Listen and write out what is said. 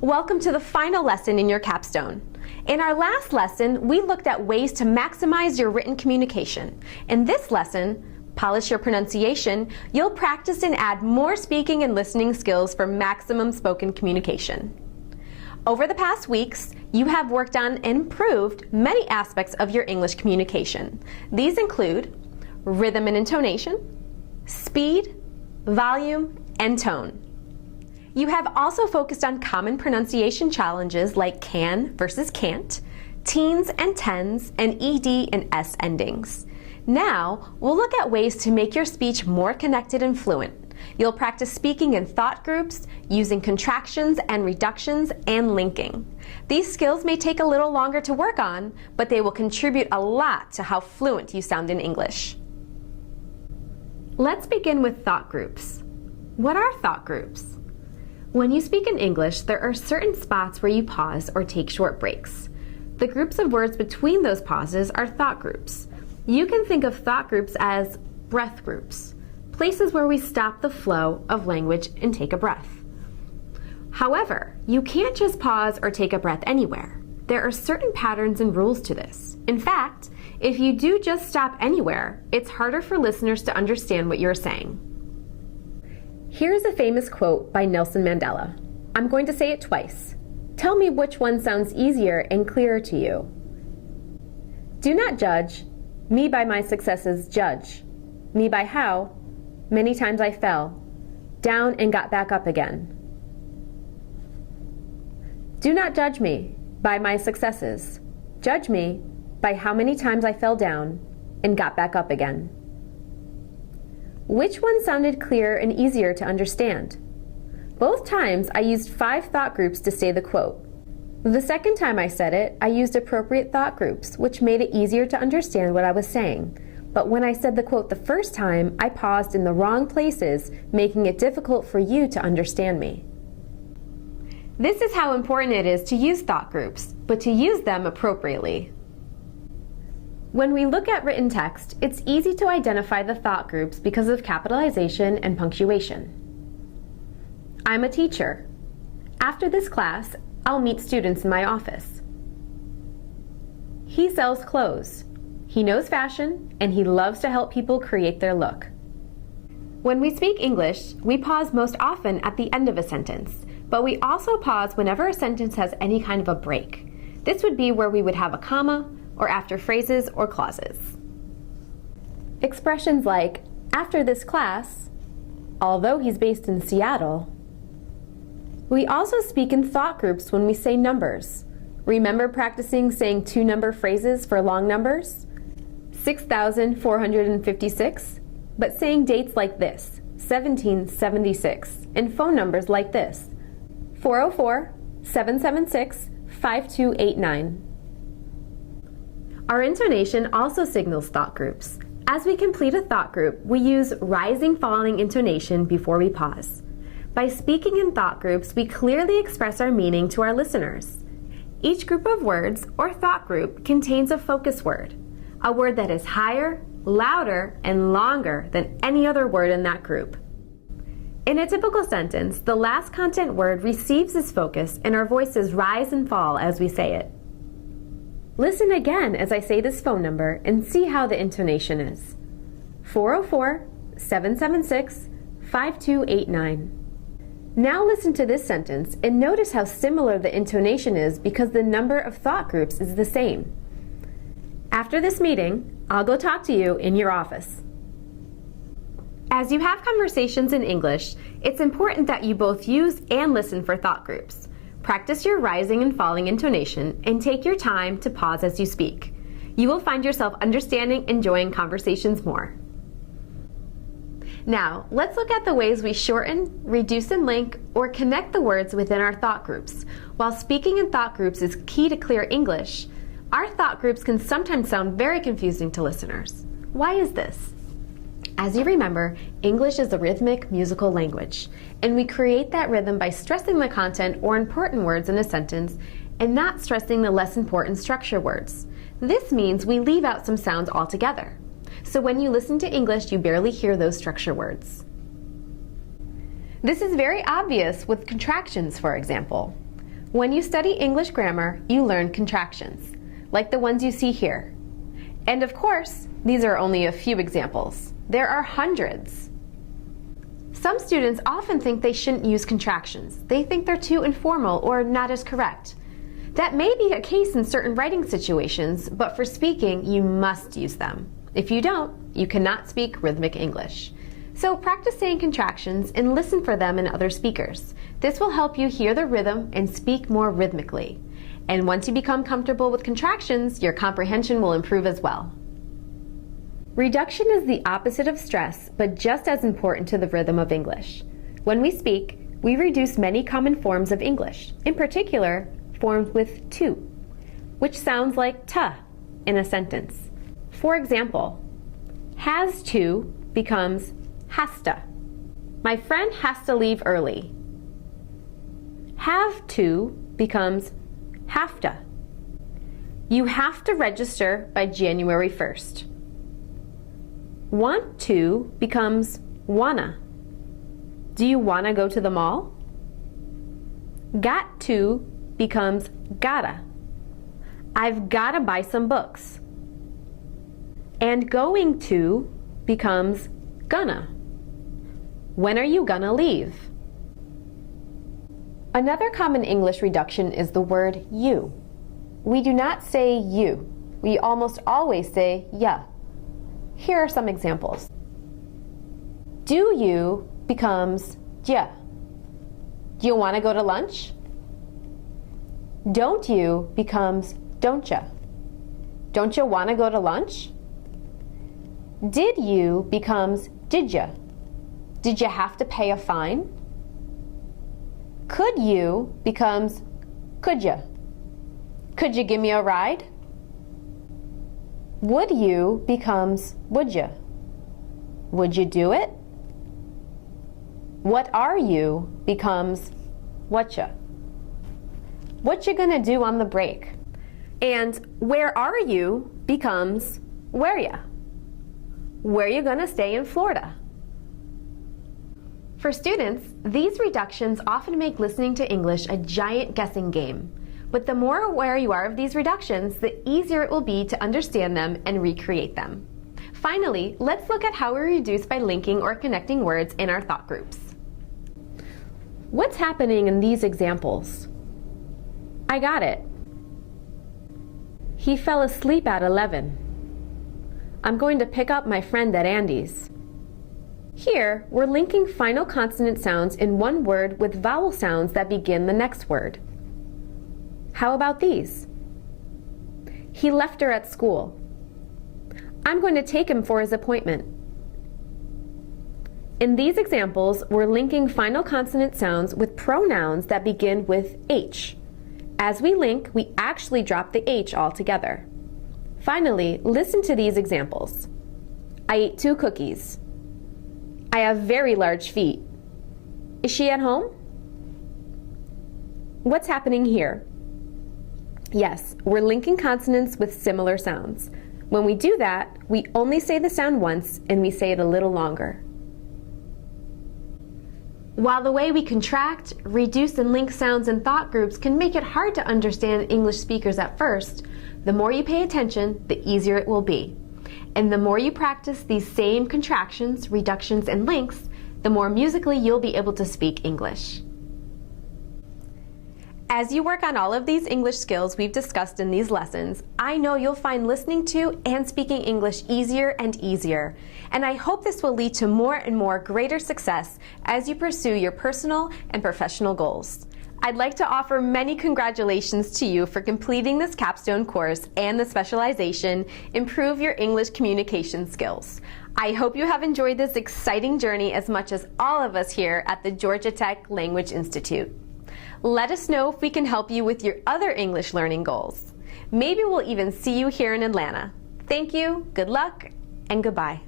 Welcome to the final lesson in your capstone. In our last lesson, we looked at ways to maximize your written communication. In this lesson, polish your pronunciation, you'll practice and add more speaking and listening skills for maximum spoken communication. Over the past weeks, you have worked on and improved many aspects of your English communication. These include rhythm and intonation, speed, volume, and tone. You have also focused on common pronunciation challenges like can versus can't, teens and tens, and ed and s endings. Now, we'll look at ways to make your speech more connected and fluent. You'll practice speaking in thought groups, using contractions and reductions, and linking. These skills may take a little longer to work on, but they will contribute a lot to how fluent you sound in English. Let's begin with thought groups. What are thought groups? When you speak in English, there are certain spots where you pause or take short breaks. The groups of words between those pauses are thought groups. You can think of thought groups as breath groups, places where we stop the flow of language and take a breath. However, you can't just pause or take a breath anywhere. There are certain patterns and rules to this. In fact, if you do just stop anywhere, it's harder for listeners to understand what you're saying. Here's a famous quote by Nelson Mandela. I'm going to say it twice. Tell me which one sounds easier and clearer to you. Do not judge me by my successes, judge me by how many times I fell down and got back up again. Do not judge me by my successes. Judge me by how many times I fell down and got back up again. Which one sounded clearer and easier to understand? Both times I used 5 thought groups to say the quote. The second time I said it, I used appropriate thought groups, which made it easier to understand what I was saying. But when I said the quote the first time, I paused in the wrong places, making it difficult for you to understand me. This is how important it is to use thought groups, but to use them appropriately. When we look at written text, it's easy to identify the thought groups because of capitalization and punctuation. I'm a teacher. After this class, I'll meet students in my office. He sells clothes. He knows fashion, and he loves to help people create their look. When we speak English, we pause most often at the end of a sentence, but we also pause whenever a sentence has any kind of a break. This would be where we would have a comma, or after phrases or clauses. Expressions like, after this class, although he's based in Seattle. We also speak in thought groups when we say numbers. Remember practicing saying 2-number phrases for long numbers? 6,456, but saying dates like this, 1776, and phone numbers like this, 404-776-5289. Our intonation also signals thought groups. As we complete a thought group, we use rising-falling intonation before we pause. By speaking in thought groups, we clearly express our meaning to our listeners. Each group of words, or thought group, contains a focus word, a word that is higher, louder, and longer than any other word in that group. In a typical sentence, the last content word receives its focus and our voices rise and fall as we say it. Listen again as I say this phone number and see how the intonation is. 404-776-5289. Now listen to this sentence and notice how similar the intonation is because the number of thought groups is the same. After this meeting, I'll go talk to you in your office. As you have conversations in English, it's important that you both use and listen for thought groups. Practice your rising and falling intonation and take your time to pause as you speak. You will find yourself understanding and enjoying conversations more. Now, let's look at the ways we shorten, reduce and link, or connect the words within our thought groups. While speaking in thought groups is key to clear English, our thought groups can sometimes sound very confusing to listeners. Why is this? As you remember, English is a rhythmic, musical language, and we create that rhythm by stressing the content or important words in a sentence and not stressing the less important structure words. This means we leave out some sounds altogether. So when you listen to English, you barely hear those structure words. This is very obvious with contractions, for example. When you study English grammar, you learn contractions, like the ones you see here. And of course, these are only a few examples. There are hundreds. Some students often think they shouldn't use contractions. They think they're too informal or not as correct. That may be a case in certain writing situations, but for speaking, you must use them. If you don't, you cannot speak rhythmic English. So practice saying contractions and listen for them in other speakers. This will help you hear the rhythm and speak more rhythmically. And once you become comfortable with contractions, your comprehension will improve as well. Reduction is the opposite of stress, but just as important to the rhythm of English. When we speak, we reduce many common forms of English, in particular, forms with to, which sounds like ta in a sentence. For example, has to becomes has to. My friend has to leave early. Have to becomes have to. You have to register by January 1st. Want to becomes wanna. Do you wanna go to the mall? Got to becomes gotta. I've gotta buy some books. And going to becomes gonna. When are you gonna leave? Another common English reduction is the word you. We do not say you. We almost always say ya. Here are some examples. Do you becomes ya. Do you want to go to lunch? Don't you becomes don't ya. Don't you want to go to lunch? Did you becomes did ya. Did you have to pay a fine? Could you becomes could ya. Could you give me a ride? Would you becomes would ya. Would you do it? What are you becomes whatcha. What you gonna do on the break? And where are you becomes where ya. Where you gonna stay in Florida? For students, these reductions often make listening to English a giant guessing game. But the more aware you are of these reductions, the easier it will be to understand them and recreate them. Finally, let's look at how we reduce by linking or connecting words in our thought groups. What's happening in these examples? I got it. He fell asleep at 11. I'm going to pick up my friend at Andy's. Here, we're linking final consonant sounds in one word with vowel sounds that begin the next word. How about these? He left her at school. I'm going to take him for his appointment. In these examples, we're linking final consonant sounds with pronouns that begin with H. As we link, we actually drop the H altogether. Finally, listen to these examples. I ate 2 cookies. I have very large feet. Is she at home? What's happening here? Yes, we're linking consonants with similar sounds. When we do that, we only say the sound once and we say it a little longer. While the way we contract, reduce, and link sounds in thought groups can make it hard to understand English speakers at first, the more you pay attention, the easier it will be. And the more you practice these same contractions, reductions, and links, the more musically you'll be able to speak English. As you work on all of these English skills we've discussed in these lessons, I know you'll find listening to and speaking English easier and easier. And I hope this will lead to more and more greater success as you pursue your personal and professional goals. I'd like to offer many congratulations to you for completing this Capstone course and the Specialization Improve Your English Communication Skills. I hope you have enjoyed this exciting journey as much as all of us here at the Georgia Tech Language Institute. Let us know if we can help you with your other English learning goals. Maybe we'll even see you here in Atlanta. Thank you, good luck, and goodbye.